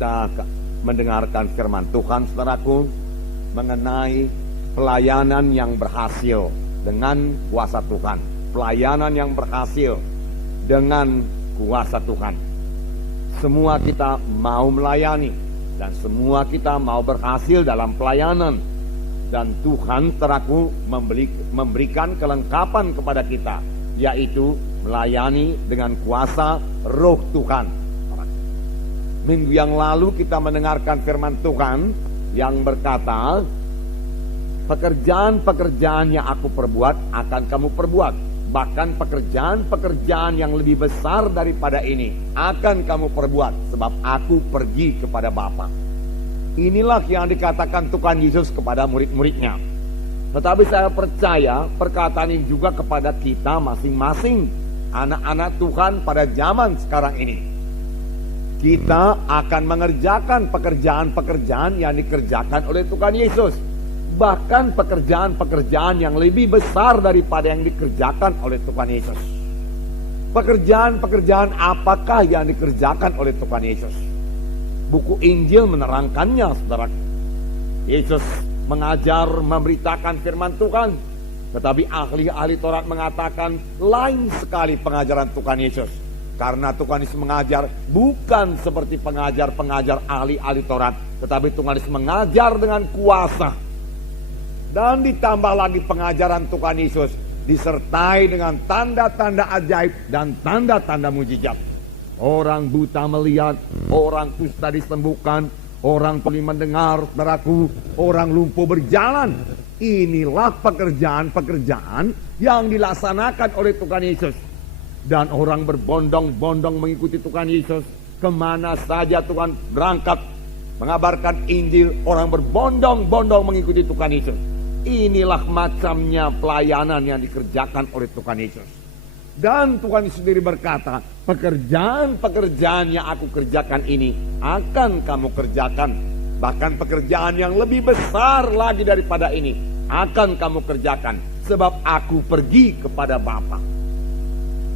kita mendengarkan firman Tuhan, saudaraku, mengenai pelayanan yang berhasil dengan kuasa Tuhan. Pelayanan yang berhasil dengan kuasa Tuhan. Semua kita mau melayani dan semua kita mau berhasil dalam pelayanan. Dan Tuhan, saudaraku, memberikan kelengkapan kepada kita, yaitu melayani dengan kuasa Roh Tuhan. Minggu yang lalu kita mendengarkan firman Tuhan yang berkata, pekerjaan-pekerjaan yang aku perbuat akan kamu perbuat. Bahkan pekerjaan-pekerjaan yang lebih besar daripada ini akan kamu perbuat, sebab aku pergi kepada Bapa. Inilah yang dikatakan Tuhan Yesus kepada murid-muridnya. Tetapi saya percaya perkataan ini juga kepada kita masing-masing, anak-anak Tuhan pada zaman sekarang ini. Kita akan mengerjakan pekerjaan-pekerjaan yang dikerjakan oleh Tuhan Yesus. Bahkan pekerjaan-pekerjaan yang lebih besar daripada yang dikerjakan oleh Tuhan Yesus. Pekerjaan-pekerjaan apakah yang dikerjakan oleh Tuhan Yesus? Buku Injil menerangkannya, saudara. Yesus mengajar, memberitakan firman Tuhan. Tetapi ahli-ahli Taurat mengatakan lain sekali pengajaran Tuhan Yesus. Karena Tuhan Yesus mengajar bukan seperti pengajar-pengajar ahli-ahli Taurat, tetapi Tuhan Yesus mengajar dengan kuasa. Dan ditambah lagi pengajaran Tuhan Yesus disertai dengan tanda-tanda ajaib dan tanda-tanda mujizat. Orang buta melihat, orang kusta disembuhkan, orang tuli mendengar, saudaraku, orang lumpuh berjalan. Inilah pekerjaan-pekerjaan yang dilaksanakan oleh Tuhan Yesus. Dan orang berbondong-bondong mengikuti Tuhan Yesus. Kemana saja Tuhan berangkat mengabarkan Injil, orang berbondong-bondong mengikuti Tuhan Yesus. Inilah macamnya pelayanan yang dikerjakan oleh Tuhan Yesus. Dan Tuhan Yesus sendiri berkata, pekerjaan-pekerjaan yang aku kerjakan ini akan kamu kerjakan. Bahkan pekerjaan yang lebih besar lagi daripada ini akan kamu kerjakan. Sebab aku pergi kepada Bapa.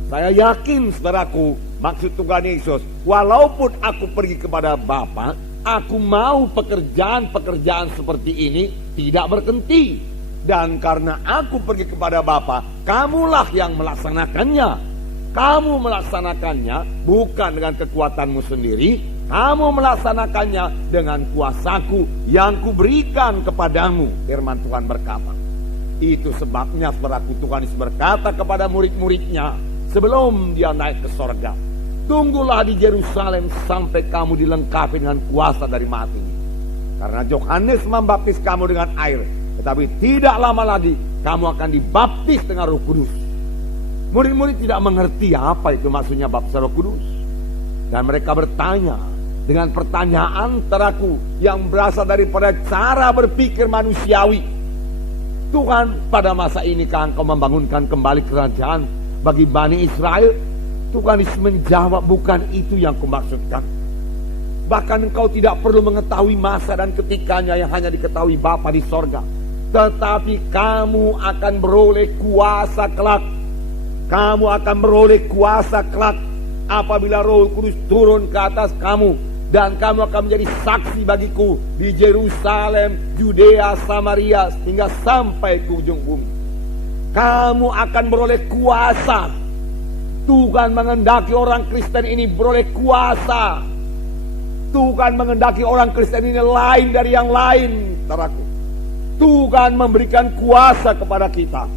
Saya yakin, saudaraku, maksud Tuhan Yesus, walaupun aku pergi kepada Bapa, aku mau pekerjaan-pekerjaan seperti ini tidak berhenti. Dan karena aku pergi kepada Bapa, kamulah yang melaksanakannya. Kamu melaksanakannya bukan dengan kekuatanmu sendiri, kamu melaksanakannya dengan kuasaku yang kuberikan kepadamu. Firman Tuhan berkata. Itu sebabnya, saudaraku, Tuhan Yesus berkata kepada murid-muridnya sebelum dia naik ke sorga, tunggulah di Yerusalem sampai kamu dilengkapi dengan kuasa dari mati. Karena Yohanes membaptis kamu dengan air, tetapi tidak lama lagi kamu akan dibaptis dengan Roh Kudus. Murid-murid tidak mengerti apa itu maksudnya baptis Roh Kudus. Dan mereka bertanya dengan pertanyaan teraku yang berasal daripada cara berpikir manusiawi. Tuhan, pada masa ini kan Engkau membangunkan kembali kerajaan bagi Bani Israel? Tuhan Yesus menjawab, bukan itu yang kumaksudkan. Bahkan engkau tidak perlu mengetahui masa dan ketikanya yang hanya diketahui Bapa di sorga. Tetapi kamu akan beroleh kuasa kelak. Kamu akan beroleh kuasa kelak apabila Roh Kudus turun ke atas kamu. Dan kamu akan menjadi saksi bagiku di Yerusalem, Yudea, Samaria, hingga sampai ke ujung bumi. Kamu akan beroleh kuasa. Tuhan mengendaki orang Kristen ini beroleh kuasa. Tuhan mengendaki orang Kristen ini lain dari yang lain, saudaraku. Tuhan memberikan kuasa kepada kita.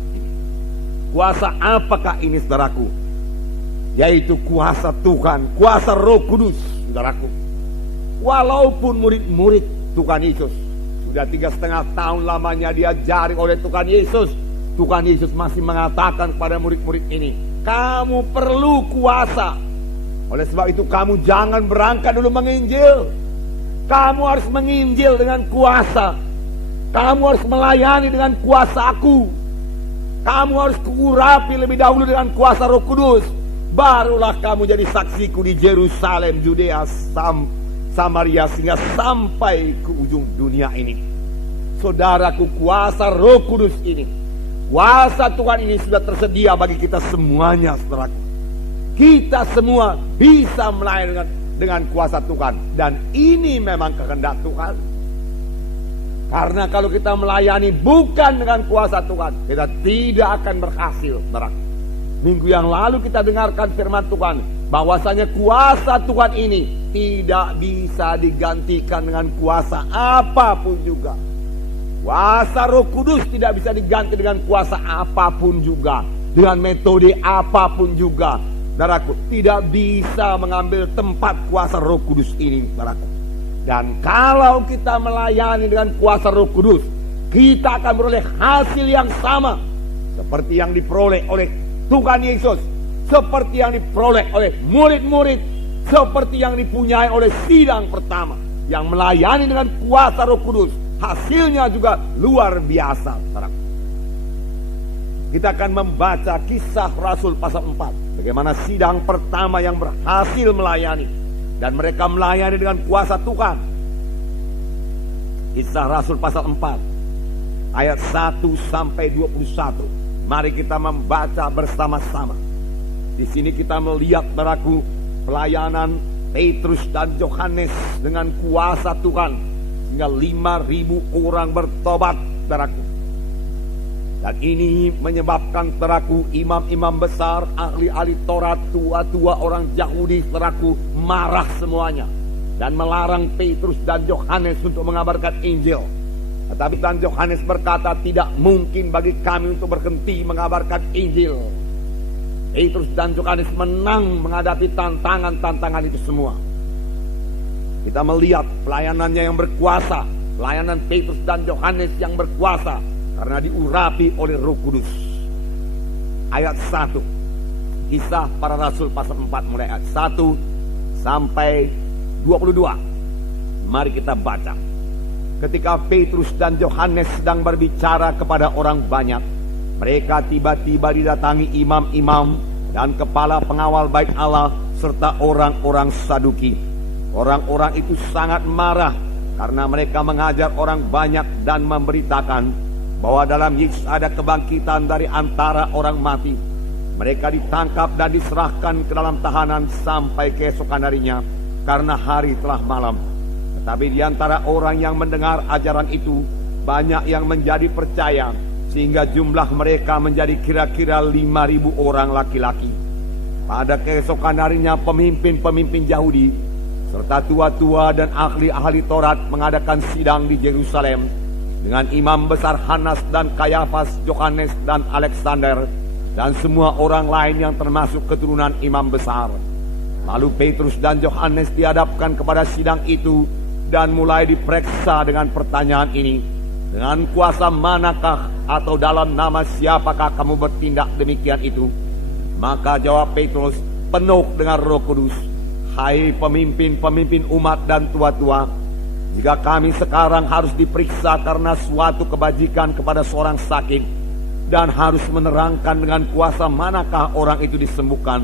Kuasa apakah ini, saudaraku? Yaitu kuasa Tuhan, kuasa Roh Kudus, saudaraku. Walaupun murid-murid Tuhan Yesus sudah 3,5 tahun lamanya diajari oleh Tuhan Yesus, Tuhan Yesus masih mengatakan kepada murid-murid ini, kamu perlu kuasa. Oleh sebab itu kamu jangan berangkat dulu menginjil. Kamu harus menginjil dengan kuasa. Kamu harus melayani dengan kuasa aku. Kamu harus kuurapi lebih dahulu dengan kuasa Roh Kudus. Barulah kamu jadi saksiku di Yerusalem, Yudea, Samaria, sehingga sampai ke ujung dunia ini. Saudaraku, kuasa Roh Kudus ini, kuasa Tuhan ini sudah tersedia bagi kita semuanya, saudaraku. Kita semua bisa melayani dengan dengan kuasa Tuhan. Dan ini memang kehendak Tuhan. Karena kalau kita melayani bukan dengan kuasa Tuhan, kita tidak akan berhasil. Minggu yang lalu kita dengarkan firman Tuhan, bahwasanya kuasa Tuhan ini tidak bisa digantikan dengan kuasa apapun juga. Kuasa Roh Kudus tidak bisa diganti dengan kuasa apapun juga, dengan metode apapun juga. Saudaraku, tidak bisa mengambil tempat kuasa Roh Kudus ini, saudaraku. Dan kalau kita melayani dengan kuasa Roh Kudus, kita akan beroleh hasil yang sama seperti yang diperoleh oleh Tuhan Yesus, seperti yang diperoleh oleh murid-murid, seperti yang dipunyai oleh sidang pertama, yang melayani dengan kuasa Roh Kudus. Hasilnya juga luar biasa. Kita akan membaca Kisah Rasul pasal 4, bagaimana sidang pertama yang berhasil melayani, dan mereka melayani dengan kuasa Tuhan. Kisah Rasul pasal 4 ayat 1 sampai 21. Mari kita membaca bersama-sama. Di sini kita melihat, saudaraku, pelayanan Petrus dan Yohanes dengan kuasa Tuhan, sehingga 5.000 orang bertobat, saudaraku. Dan ini menyebabkan, saudaraku, imam-imam besar, ahli-ahli Taurat, tua-tua orang Yahudi, saudaraku, marah semuanya dan melarang Petrus dan Yohanes untuk mengabarkan Injil. Tetapi dan Yohanes berkata, tidak mungkin bagi kami untuk berhenti mengabarkan Injil. Petrus dan Yohanes menang menghadapi tantangan-tantangan itu semua. Kita melihat pelayanannya yang berkuasa, pelayanan Petrus dan Yohanes yang berkuasa, karena diurapi oleh Roh Kudus. Ayat 1, Kisah Para Rasul pasal 4, mulai ayat 1 sampai 22. Mari kita baca. Ketika Petrus dan Yohanes sedang berbicara kepada orang banyak, mereka tiba-tiba didatangi imam-imam dan kepala pengawal bait Allah serta orang-orang Saduki. Orang-orang itu sangat marah karena mereka mengajar orang banyak dan memberitakan bahwa dalam Yesus ada kebangkitan dari antara orang mati. Mereka ditangkap dan diserahkan ke dalam tahanan sampai keesokan harinya, karena hari telah malam. Tetapi di antara orang yang mendengar ajaran itu, banyak yang menjadi percaya, sehingga jumlah mereka menjadi kira-kira 5.000 orang laki-laki. Pada keesokan harinya pemimpin-pemimpin Yahudi, serta tua-tua dan ahli-ahli Taurat mengadakan sidang di Yerusalem, dengan imam besar Hanas dan Kayafas, Yohanes dan Alexander, dan semua orang lain yang termasuk keturunan imam besar. Lalu Petrus dan Yohanes dihadapkan kepada sidang itu, dan mulai diperiksa dengan pertanyaan ini, dengan kuasa manakah atau dalam nama siapakah kamu bertindak demikian itu? Maka jawab Petrus penuh dengan Roh Kudus, hai pemimpin-pemimpin umat dan tua-tua, jika kami sekarang harus diperiksa karena suatu kebajikan kepada seorang sakit, dan harus menerangkan dengan kuasa manakah orang itu disembuhkan,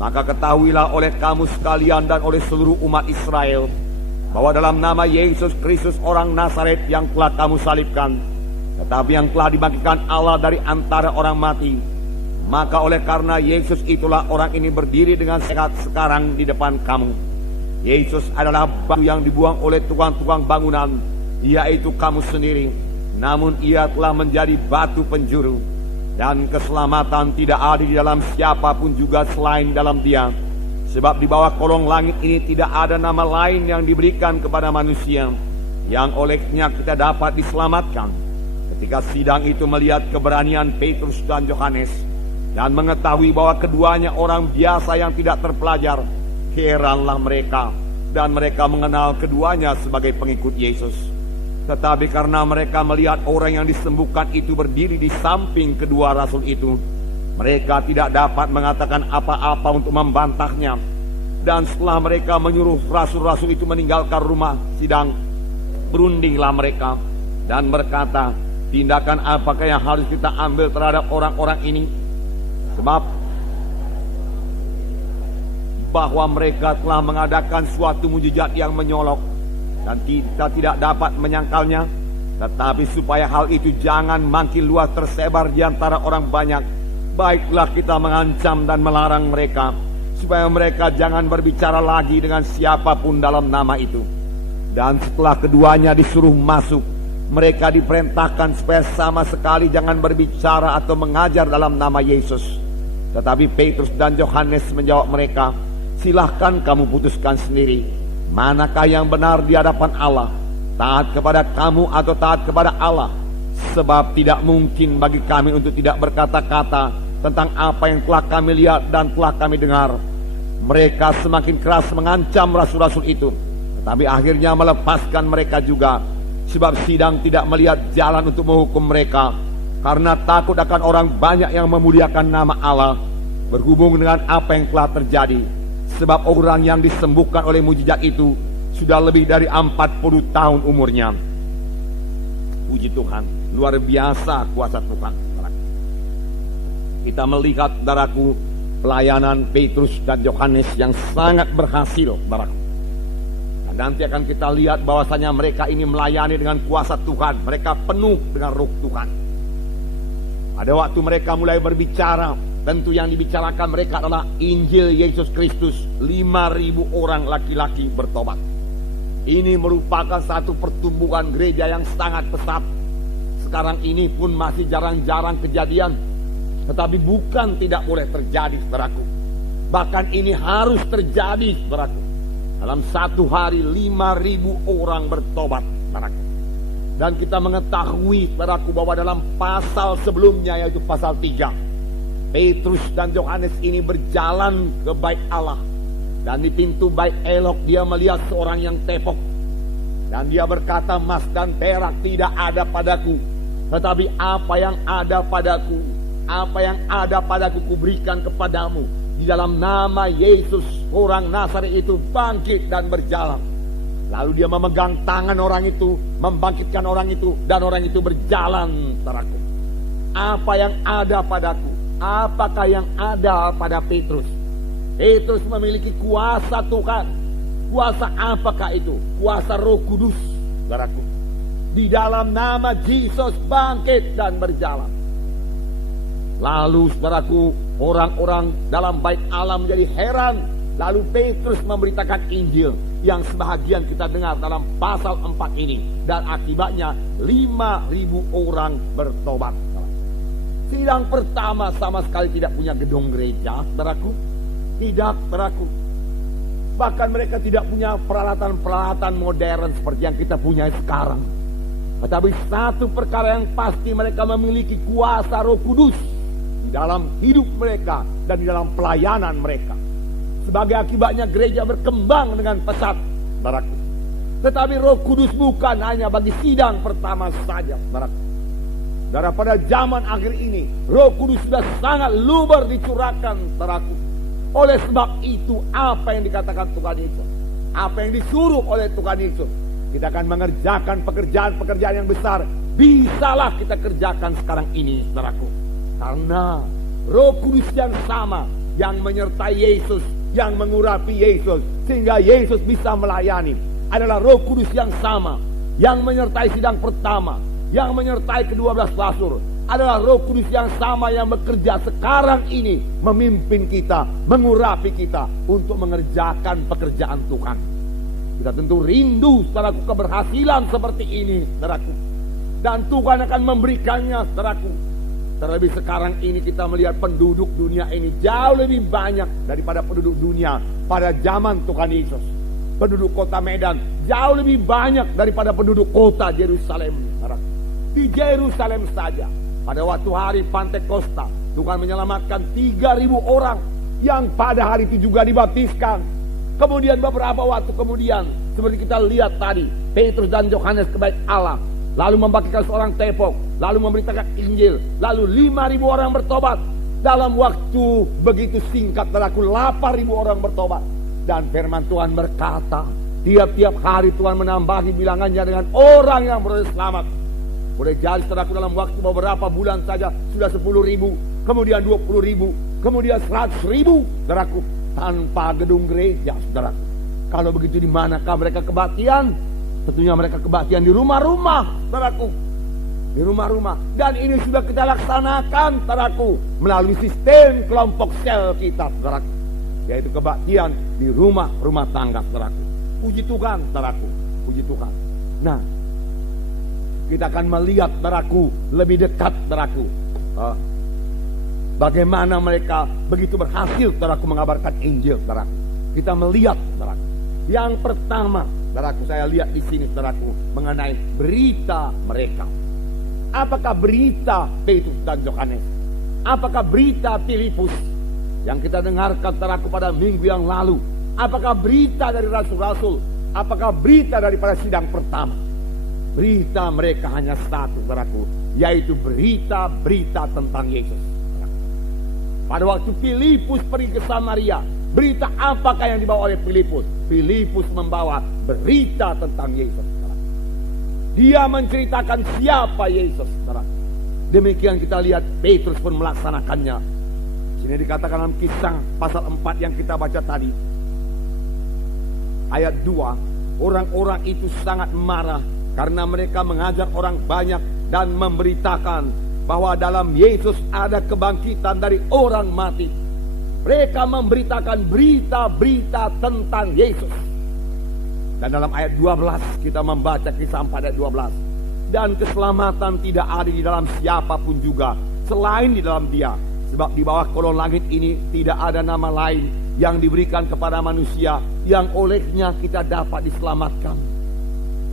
maka ketahuilah oleh kamu sekalian dan oleh seluruh umat Israel, bahwa dalam nama Yesus Kristus orang Nazaret yang telah kamu salibkan, tetapi yang telah dibangkitkan Allah dari antara orang mati, maka oleh karena Yesus itulah orang ini berdiri dengan sehat sekarang di depan kamu. Yesus adalah batu yang dibuang oleh tukang-tukang bangunan, yaitu kamu sendiri. Namun ia telah menjadi batu penjuru, dan keselamatan tidak ada di dalam siapapun juga selain dalam Dia. Sebab di bawah kolong langit ini tidak ada nama lain yang diberikan kepada manusia yang olehnya kita dapat diselamatkan. Ketika sidang itu melihat keberanian Petrus dan Yohanes, dan mengetahui bahwa keduanya orang biasa yang tidak terpelajar, heranlah mereka, dan mereka mengenal keduanya sebagai pengikut Yesus. Tetapi karena mereka melihat orang yang disembuhkan itu berdiri di samping kedua rasul itu, mereka tidak dapat mengatakan apa-apa untuk membantahnya. Dan setelah mereka menyuruh rasul-rasul itu meninggalkan rumah sidang, berundinglah mereka dan berkata, tindakan apakah yang harus kita ambil terhadap orang-orang ini? Sebab bahwa mereka telah mengadakan suatu mujizat yang menyolok, dan kita tidak dapat menyangkalnya. Tetapi supaya hal itu jangan makin luas tersebar di antara orang banyak, baiklah kita mengancam dan melarang mereka, supaya mereka jangan berbicara lagi dengan siapapun dalam nama itu. Dan setelah keduanya disuruh masuk, mereka diperintahkan supaya sama sekali jangan berbicara atau mengajar dalam nama Yesus. Tetapi Petrus dan Yohanes menjawab mereka, "Silahkan kamu putuskan sendiri, manakah yang benar di hadapan Allah, taat kepada kamu atau taat kepada Allah. Sebab tidak mungkin bagi kami untuk tidak berkata-kata tentang apa yang telah kami lihat dan telah kami dengar." Mereka semakin keras mengancam rasul-rasul itu, tetapi akhirnya melepaskan mereka juga, sebab sidang tidak melihat jalan untuk menghukum mereka, karena takut akan orang banyak yang memuliakan nama Allah berhubung dengan apa yang telah terjadi. Sebab orang yang disembuhkan oleh mujizat itu sudah lebih dari 40 tahun umurnya. Puji Tuhan, luar biasa kuasa Tuhan. Kita melihat, saudaraku, pelayanan Petrus dan Yohanes yang sangat berhasil, saudaraku. Dan nanti akan kita lihat bahwasanya mereka ini melayani dengan kuasa Tuhan. Mereka penuh dengan roh Tuhan. Pada waktu mereka mulai berbicara, tentu yang dibicarakan mereka adalah Injil Yesus Kristus. 5.000 orang laki-laki bertobat. Ini merupakan satu pertumbuhan gereja yang sangat pesat. Sekarang ini pun masih jarang-jarang kejadian, tetapi bukan tidak boleh terjadi, saudaraku. Bahkan ini harus terjadi, saudaraku. Dalam satu hari 5.000 orang bertobat, saudaraku. Dan kita mengetahui, saudaraku, bahwa dalam pasal sebelumnya, yaitu pasal 3, Petrus dan Yohanes ini berjalan ke bait Allah. Dan di pintu bait Elok dia melihat seorang yang tepok. Dan dia berkata, "Emas dan perak tidak ada padaku, tetapi apa yang ada padaku, apa yang ada padaku kuberikan kepadamu. Di dalam nama Yesus, orang Nazaret itu bangkit dan berjalan." Lalu dia memegang tangan orang itu, membangkitkan orang itu, dan orang itu berjalan, saudaraku. Apa yang ada padaku? Apakah yang ada pada Petrus? Petrus memiliki kuasa Tuhan. Kuasa apakah itu? Kuasa Roh Kudus, saudaraku. Di dalam nama Yesus bangkit dan berjalan. Lalu, saudaraku, orang-orang dalam bait Allah menjadi heran. Lalu Petrus memberitakan Injil yang sebahagian kita dengar dalam pasal 4 ini. Dan akibatnya 5.000 orang bertobat. Sidang pertama sama sekali tidak punya gedung gereja, saudaraku. Tidak, saudaraku. Bahkan mereka tidak punya peralatan-peralatan modern seperti yang kita punya sekarang. Tetapi satu perkara yang pasti, mereka memiliki kuasa Roh Kudus di dalam hidup mereka dan di dalam pelayanan mereka. Sebagai akibatnya gereja berkembang dengan pesat, saudaraku. Tetapi Roh Kudus bukan hanya bagi sidang pertama saja, saudaraku. Saudara, pada zaman akhir ini Roh Kudus sudah sangat luber dicurahkan, saudaraku. Oleh sebab itu, apa yang dikatakan Tuhan Yesus, apa yang disuruh oleh Tuhan Yesus, kita akan mengerjakan pekerjaan-pekerjaan yang besar. Bisalah kita kerjakan sekarang ini, saudaraku. Karena Roh Kudus yang sama, yang menyertai Yesus, yang mengurapi Yesus, sehingga Yesus bisa melayani, adalah Roh Kudus yang sama, yang menyertai sidang pertama, yang menyertai ke-12 rasul, adalah Roh Kudus yang sama yang bekerja sekarang ini, memimpin kita, mengurapi kita untuk mengerjakan pekerjaan Tuhan. Kita tentu rindu, saudaraku, keberhasilan seperti ini, saudaraku. Dan Tuhan akan memberikannya, saudaraku. Terlebih sekarang ini kita melihat penduduk dunia ini jauh lebih banyak daripada penduduk dunia pada zaman Tuhan Yesus. Penduduk kota Medan jauh lebih banyak daripada penduduk kota Yerusalem, saudaraku. Di Yerusalem saja, pada waktu hari Pantekosta, Tuhan menyelamatkan 3.000 orang yang pada hari itu juga dibaptiskan. Kemudian beberapa waktu kemudian, seperti kita lihat tadi, Petrus dan Yohanes ke bait Allah, lalu membangkitkan seorang tepok, lalu memberitakan Injil, lalu 5.000 orang bertobat. Dalam waktu begitu singkat, saudaraku, 8.000 orang bertobat. Dan firman Tuhan berkata, tiap-tiap hari Tuhan menambahi bilangannya dengan orang yang beroleh selamat. Boleh jadi, saudaraku, dalam waktu beberapa bulan saja sudah 10.000, kemudian 20.000, kemudian 100.000, saudaraku, tanpa gedung gereja, saudaraku. Kalau begitu, di manakah mereka kebaktian? Tentunya mereka kebaktian di rumah-rumah, saudaraku. Di rumah-rumah. Dan ini sudah kita laksanakan, saudaraku, melalui sistem kelompok sel kita, saudaraku. yaitu kebaktian di rumah-rumah tangga, saudaraku. Puji Tuhan, saudaraku. Puji Tuhan. Nah, kita akan melihat, saudaraku, lebih dekat, saudaraku, bagaimana mereka begitu berhasil, saudaraku, mengabarkan Injil, saudaraku. Kita melihat, saudaraku. Yang pertama, saudaraku, saya lihat di sini, saudaraku, mengenai berita mereka. Apakah berita Petrus dan Yohanes? Apakah berita Filipus yang kita dengarkan, saudaraku, pada minggu yang lalu? Apakah berita dari rasul-rasul? Apakah berita daripada sidang pertama? Berita mereka hanya satu, saudaraku, yaitu berita-berita tentang Yesus. Pada waktu Filipus pergi ke Samaria, berita apakah yang dibawa oleh Filipus? Filipus membawa berita tentang Yesus. Dia menceritakan siapa Yesus. Demikian kita lihat Petrus pun melaksanakannya. Sini dikatakan dalam Kisah pasal 4 yang kita baca tadi, ayat 2, orang-orang itu sangat marah karena mereka mengajar orang banyak dan memberitakan bahwa dalam Yesus ada kebangkitan dari orang mati. Mereka memberitakan berita-berita tentang Yesus. Dan dalam ayat 12 kita membaca Kisah 4 ayat 12. Dan keselamatan tidak ada di dalam siapapun juga selain di dalam Dia. Sebab di bawah kolong langit ini tidak ada nama lain yang diberikan kepada manusia yang olehnya kita dapat diselamatkan.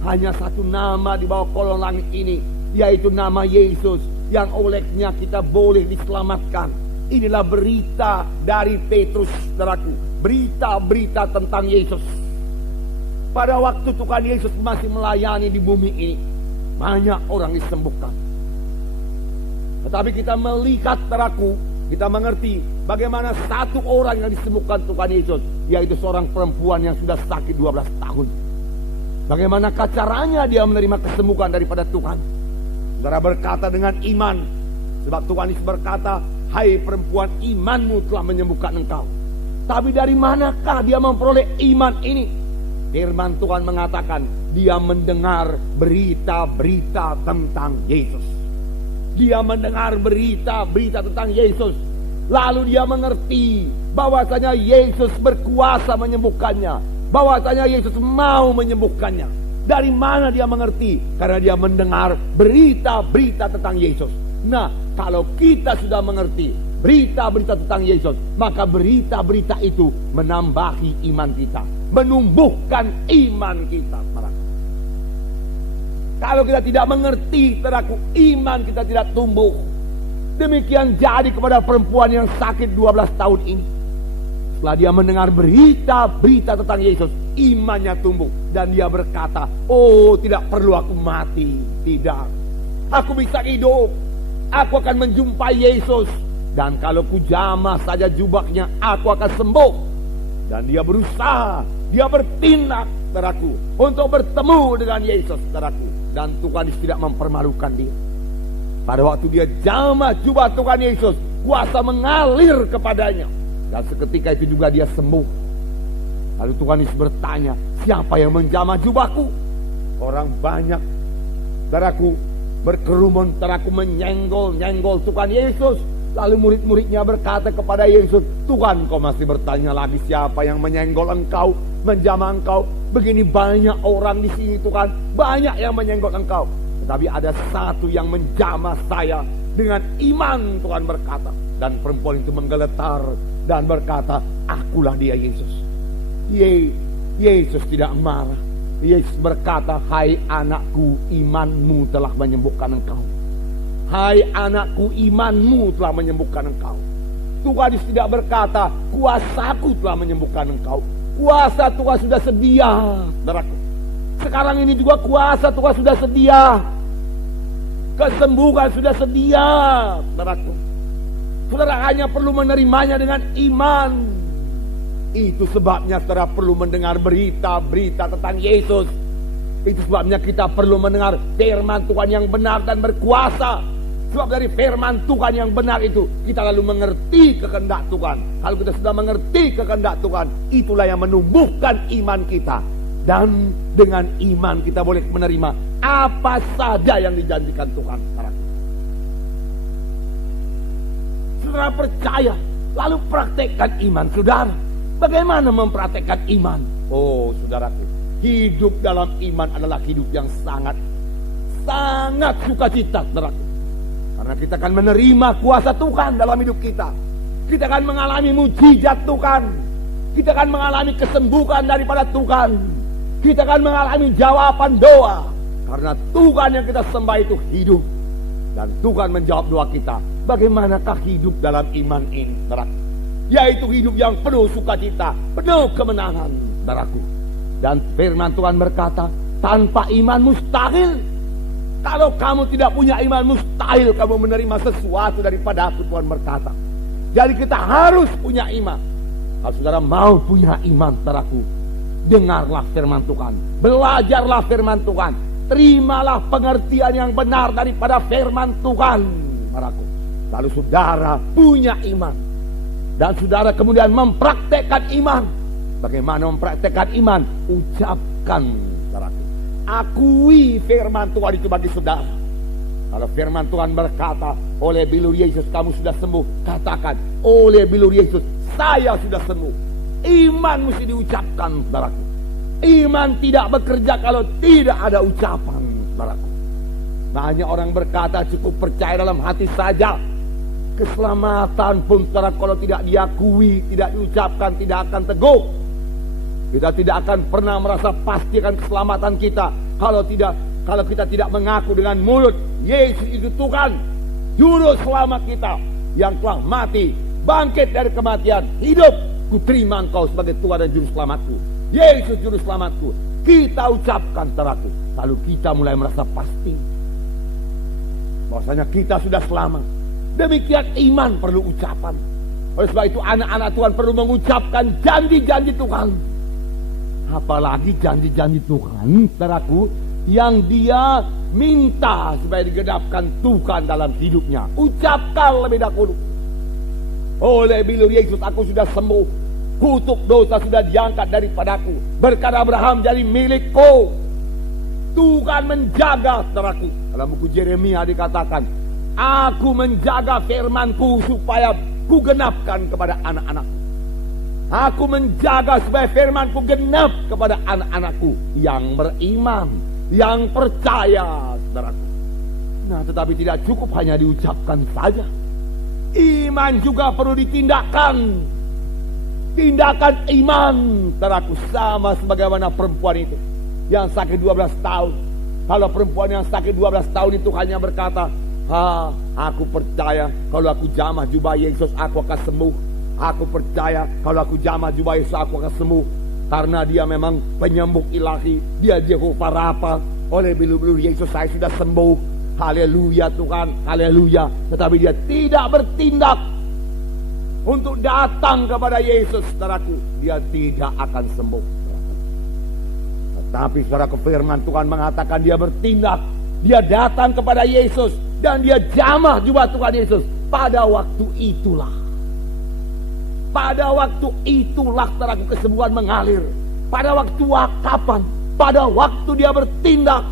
Hanya satu nama di bawah kolong langit ini, yaitu nama Yesus, yang olehnya kita boleh diselamatkan. Inilah berita dari Petrus, saudaraku. Berita-berita tentang Yesus. Pada waktu Tuhan Yesus masih melayani di bumi ini, banyak orang disembuhkan. Tetapi kita melihat, saudaraku, kita mengerti bagaimana satu orang yang disembuhkan Tuhan Yesus, yaitu seorang perempuan yang sudah sakit 12 tahun. Bagaimana caranya dia menerima kesembuhan daripada Tuhan? Saudara berkata dengan iman. Sebab Tuhan Yesus berkata, hai perempuan, imanmu telah menyembuhkan engkau. Tapi dari manakah dia memperoleh iman ini? Firman Tuhan mengatakan, dia mendengar berita-berita tentang Yesus. Dia mendengar berita-berita tentang Yesus. Lalu dia mengerti bahwasanya Yesus berkuasa menyembuhkannya. Bahwasanya Yesus mau menyembuhkannya. Dari mana dia mengerti? Karena dia mendengar berita-berita tentang Yesus. Nah, kalau kita sudah mengerti berita-berita tentang Yesus, maka berita-berita itu menambahi iman kita, menumbuhkan iman kita. Kalau kita tidak mengerti, saudaraku, iman kita tidak tumbuh. Demikian jadi kepada perempuan yang sakit 12 tahun ini. Setelah dia mendengar berita-berita tentang Yesus, imannya tumbuh. Dan dia berkata, oh, tidak perlu aku mati. Tidak, aku bisa hidup. Aku akan menjumpai Yesus. Dan kalau ku jamah saja jubahnya, aku akan sembuh. Dan dia berusaha, dia bertindak, saudaraku, untuk bertemu dengan Yesus, saudaraku. Dan Tuhan Yesus tidak mempermalukan dia. Pada waktu dia jamah jubah Tuhan Yesus, kuasa mengalir kepadanya. Dan seketika itu juga dia sembuh. Lalu Tuhan Yesus bertanya, siapa yang menjamah jubahku? Orang banyak, saudaraku, berkerumun, saudaraku, menyenggol-nyenggol Tuhan Yesus. Lalu murid-muridnya berkata kepada Yesus, Tuhan, kau masih bertanya lagi siapa yang menyenggol engkau, menjamah engkau? Begini banyak orang di sini, Tuhan, banyak yang menyenggol engkau. Tetapi ada satu yang menjamah saya dengan iman, Tuhan berkata. Dan perempuan itu menggeletar dan berkata, akulah dia Yesus. Yesus tidak marah. Yesus berkata, hai anakku, imanmu telah menyembuhkan engkau. Hai anakku, imanmu telah menyembuhkan engkau. Tuhan Yesus tidak berkata, kuasaku telah menyembuhkan engkau. Kuasa Tuhan sudah sedia, saudaraku. Sekarang ini juga kuasa Tuhan sudah sedia. Kesembuhan sudah sedia, saudaraku. Saudara hanya perlu menerimanya dengan iman. Itu sebabnya saudara perlu mendengar berita-berita tentang Yesus. Itu sebabnya kita perlu mendengar firman Tuhan yang benar dan berkuasa. Sebab dari firman Tuhan yang benar itu, kita lalu mengerti kehendak Tuhan. Kalau kita sudah mengerti kehendak Tuhan, itulah yang menumbuhkan iman kita. Dan dengan iman kita boleh menerima apa saja yang dijanjikan Tuhan. Saudara percaya, lalu praktekkan iman saudara. Bagaimana mempraktekkan iman? Oh saudaraku, hidup dalam iman adalah hidup yang sangat sukacita, saudaraku. Karena kita akan menerima kuasa Tuhan dalam hidup kita. Kita akan mengalami mujizat Tuhan. Kita akan mengalami kesembuhan daripada Tuhan. Kita akan mengalami jawaban doa. Karena Tuhan yang kita sembah itu hidup. Dan Tuhan menjawab doa kita. Bagaimanakah hidup dalam iman ini, saudaraku? Yaitu hidup yang penuh sukacita, penuh kemenangan, saudaraku. Dan firman Tuhan berkata, tanpa iman mustahil. Kalau kamu tidak punya iman, mustahil kamu menerima sesuatu daripada aku, Tuhan berkata. Jadi kita harus punya iman. Kalau saudara mau punya iman, saudaraku, dengarlah firman Tuhan, belajarlah firman Tuhan, terimalah pengertian yang benar daripada firman Tuhan, saudaraku. Lalu saudara punya iman. Dan saudara kemudian mempraktekkan iman. Bagaimana mempraktekkan iman? Ucapkan, saudaraku. Akui firman Tuhan itu bagi saudara. Kalau firman Tuhan berkata, oleh bilur Yesus kamu sudah sembuh, katakan, oleh bilur Yesus saya sudah sembuh. Iman mesti diucapkan, saudaraku. Iman tidak bekerja kalau tidak ada ucapan, saudaraku. Banyak orang berkata cukup percaya dalam hati saja. Keselamatan pun, saudara, kalau tidak diakui, tidak diucapkan, tidak akan teguh. Kita tidak akan pernah merasa pasti akan keselamatan kita kalau kita tidak mengaku dengan mulut Yesus itu Tuhan, juru selamat kita yang telah mati, bangkit dari kematian, hidup. Ku terima engkau sebagai Tuhan dan juru selamatku. Yesus juru selamatku. Kita ucapkan, saudaraku. Lalu kita mulai merasa pasti bahwasanya kita sudah selamat. Demikian iman perlu ucapan. Oleh sebab itu anak-anak Tuhan perlu mengucapkan janji-janji Tuhan. Apalagi janji-janji Tuhan, saudaraku, yang dia minta supaya digenapkan Tuhan dalam hidupnya. Ucapkan lebih dahulu. Oleh bilur Yesus aku sudah sembuh. Kutuk dosa sudah diangkat daripadaku. Berkat Abraham jadi milikku. Tuhan menjaga, saudaraku. Dalam buku Yeremia dikatakan, aku menjaga firmanku supaya ku genapkan kepada anak-anakku. Aku menjaga supaya firmanku genap kepada anak-anakku yang beriman, yang percaya, saudaraku. Nah, tetapi tidak cukup hanya diucapkan saja. Iman juga perlu ditindakkan. Tindakan iman, saudaraku, sama sebagaimana perempuan itu yang sakit 12 tahun. Kalau perempuan yang sakit 12 tahun itu hanya berkata, aku percaya kalau aku jamah jubah Yesus aku akan sembuh. Aku percaya kalau aku jamah jubah Yesus aku akan sembuh. Karena dia memang penyembuh ilahi. Dia Jehovah Rafa. Oleh bilur-bilur Yesus saya sudah sembuh. Haleluya Tuhan, haleluya. Tetapi dia tidak bertindak untuk datang kepada Yesus, saudaraku. Dia tidak akan sembuh. Tetapi saudaraku, firman Tuhan mengatakan dia bertindak. Dia datang kepada Yesus dan dia jamah jubah Tuhan Yesus. Pada waktu itulah, saudaraku, kesembuhan mengalir. Pada waktu kapan? Pada waktu dia bertindak.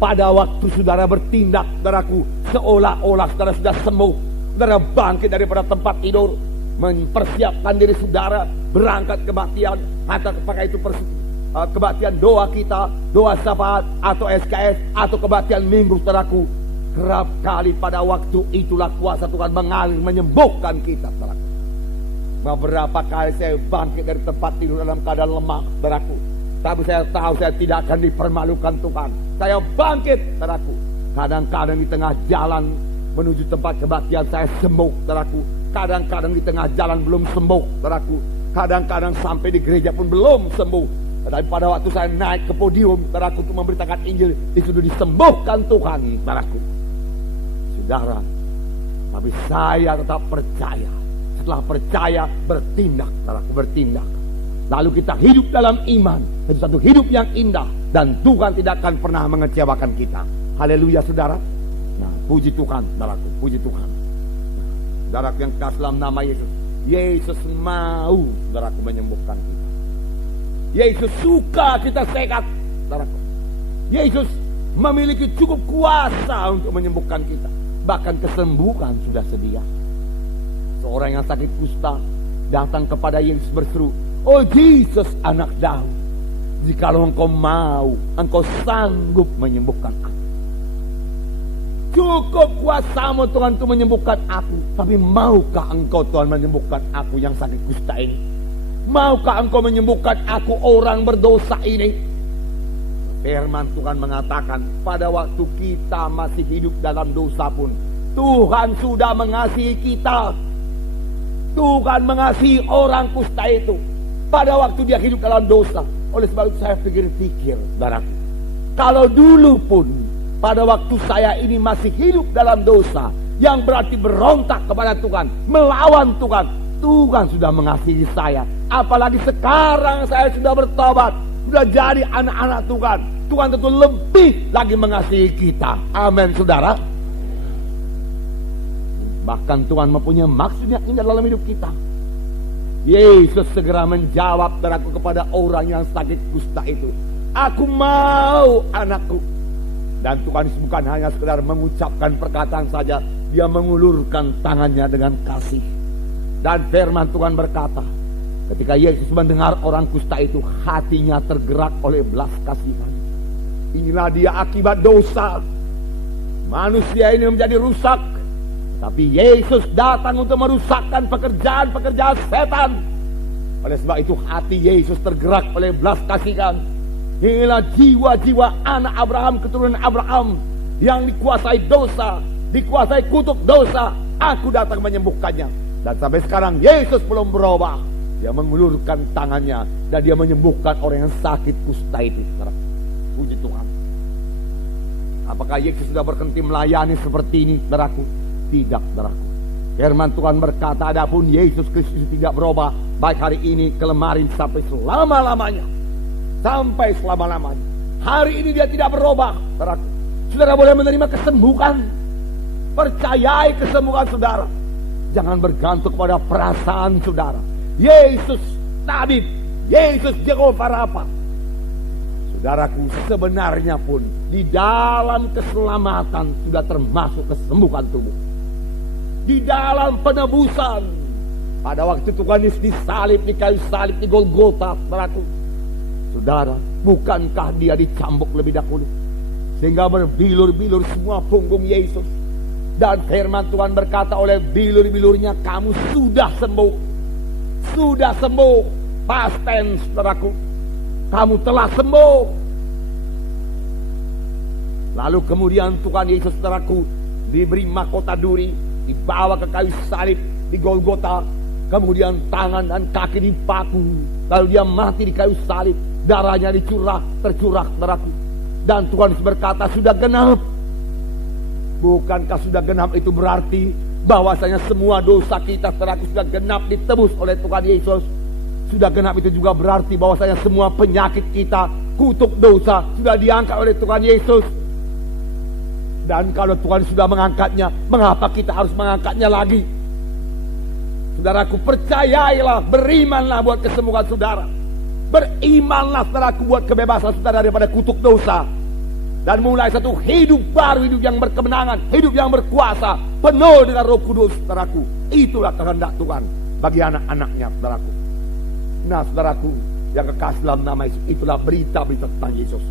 Pada waktu saudara bertindak, saudaraku, seolah-olah saudara sudah sembuh. Saudara bangkit daripada tempat tidur, mempersiapkan diri saudara berangkat kebaktian, atau apakah itu kebaktian doa kita, doa syafaat, atau SKS, atau kebaktian minggu, saudaraku. Kerap kali pada waktu itulah kuasa Tuhan mengalir menyembuhkan kita, saudaraku. Beberapa kali saya bangkit dari tempat tidur dalam keadaan lemah, saudaraku. Tapi saya tahu saya tidak akan dipermalukan Tuhan. Saya bangkit, saudaraku. Kadang-kadang di tengah jalan menuju tempat kebaktian saya sembuh, saudaraku. Kadang-kadang di tengah jalan belum sembuh, saudaraku. Kadang-kadang sampai di gereja pun belum sembuh. Tetapi pada waktu saya naik ke podium, saudaraku, untuk memberitakan Injil, itu sudah disembuhkan Tuhan, saudaraku. Saudara, tapi saya tetap percaya. Setelah percaya, bertindak, saudaraku, bertindak. Lalu kita hidup dalam iman. Itu satu hidup yang indah. Dan Tuhan tidak akan pernah mengecewakan kita. Haleluya, saudara. Nah, puji Tuhan, saudaraku, puji Tuhan. Saudaraku yang kasih dalam nama Yesus. Yesus mau, saudaraku, menyembuhkan kita. Yesus suka kita sehat, saudaraku. Yesus memiliki cukup kuasa untuk menyembuhkan kita. Bahkan kesembuhan sudah sedia. Seorang yang sakit kusta, datang kepada Yesus berseru, "Oh Yesus, anak Daud, jikalau engkau mau, engkau sanggup menyembuhkan aku. Cukup kuasa-Mu Tuhan untuk menyembuhkan aku. Tapi maukah engkau Tuhan menyembuhkan aku yang sakit kusta ini? Maukah engkau menyembuhkan aku orang berdosa ini?" Firman Tuhan mengatakan, pada waktu kita masih hidup dalam dosa pun, Tuhan sudah mengasihi kita. Tuhan mengasihi orang kusta itu pada waktu dia hidup dalam dosa. Oleh sebab itu saya pikir-pikir, saudaraku, kalau dulu pun pada waktu saya ini masih hidup dalam dosa, yang berarti berontak kepada Tuhan, melawan Tuhan, Tuhan sudah mengasihi saya. Apalagi sekarang saya sudah bertobat, sudah jadi anak-anak Tuhan, Tuhan tentu lebih lagi mengasihi kita. Amin, saudara. Bahkan Tuhan mempunyai maksud yang indah dalam hidup kita. Yesus segera menjawab, saudaraku, kepada orang yang sakit kusta itu, "Aku mau, anakku." Dan Tuhan bukan hanya sekedar mengucapkan perkataan saja, dia mengulurkan tangannya dengan kasih. Dan firman Tuhan berkata, ketika Yesus mendengar orang kusta itu, hatinya tergerak oleh belas kasihan. Inilah dia akibat dosa. Manusia ini menjadi rusak. Tapi Yesus datang untuk merusakkan pekerjaan-pekerjaan setan. Oleh sebab itu hati Yesus tergerak oleh belas kasihan. Inilah jiwa-jiwa anak Abraham, keturunan Abraham, yang dikuasai dosa, dikuasai kutuk dosa. Aku datang menyembuhkannya. Dan sampai sekarang Yesus belum berubah. Dia mengulurkan tangannya dan dia menyembuhkan orang yang sakit kusta itu. Puji Tuhan. Apakah Yesus sudah berhenti melayani seperti ini, saudaraku? Tidak, saudaraku. Firman Tuhan berkata, adapun Yesus Kristus tidak berubah, baik hari ini, kemarin, sampai selama-lamanya. Sampai selama-lamanya. Hari ini dia tidak berubah, saudaraku. Saudara boleh menerima kesembuhan. Percayai kesembuhan saudara. Jangan bergantung pada perasaan saudara. Yesus tabib, Yesus Jehovah Rafa. Saudaraku, sebenarnya pun di dalam keselamatan sudah termasuk kesembuhan tubuh. Di dalam penebusan, pada waktu Tuhan Yesus disalib, di kayu salib, di Golgota, saudaraku, saudara, bukankah dia dicambuk lebih dahulu sehingga berbilur-bilur semua punggung Yesus? Dan firman Tuhan berkata, oleh bilur-bilurnya kamu sudah sembuh. Sudah sembuh. Past tense, saudaraku. Kamu telah sembuh. Lalu kemudian Tuhan Yesus, saudaraku, diberi mahkota duri, dibawa ke kayu salib di Golgota, kemudian tangan dan kaki dipaku, lalu dia mati di kayu salib, darahnya tercurah, saudaraku. Dan Tuhan Yesus berkata, sudah genap. Bukankah sudah genap itu berarti bahwasanya semua dosa kita, saudaraku, sudah genap ditebus oleh Tuhan Yesus? Sudah genap itu juga berarti bahwasanya semua penyakit kita, kutuk dosa, sudah diangkat oleh Tuhan Yesus. Dan kalau Tuhan sudah mengangkatnya, mengapa kita harus mengangkatnya lagi? Saudaraku, percayailah, berimanlah buat kesembuhan saudara. Berimanlah, saudaraku, buat kebebasan saudara daripada kutuk dosa. Dan mulai satu hidup baru, hidup yang berkemenangan, hidup yang berkuasa, penuh dengan Roh Kudus, saudaraku. Itulah kehendak Tuhan bagi anak-anaknya, saudaraku. Nah, saudaraku, yang kekasih dalam nama Yesus, itulah berita-berita tentang Yesus.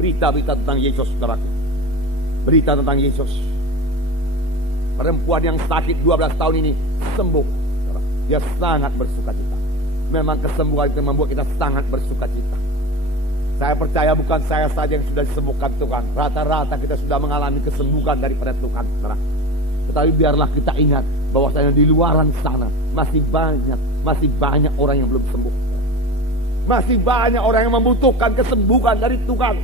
Berita-berita tentang Yesus, saudaraku. Berita tentang Yesus. Perempuan yang sakit 12 tahun ini sembuh, saudara. Dia sangat bersukacita. Memang kesembuhan itu membuat kita sangat bersukacita. Saya percaya bukan saya saja yang sudah disembuhkan Tuhan. Rata-rata kita sudah mengalami kesembuhan daripada Tuhan, saudara. Tetapi biarlah kita ingat bahwasanya di luaran sana masih banyak orang yang belum sembuh. Masih banyak orang yang membutuhkan kesembuhan dari Tuhan.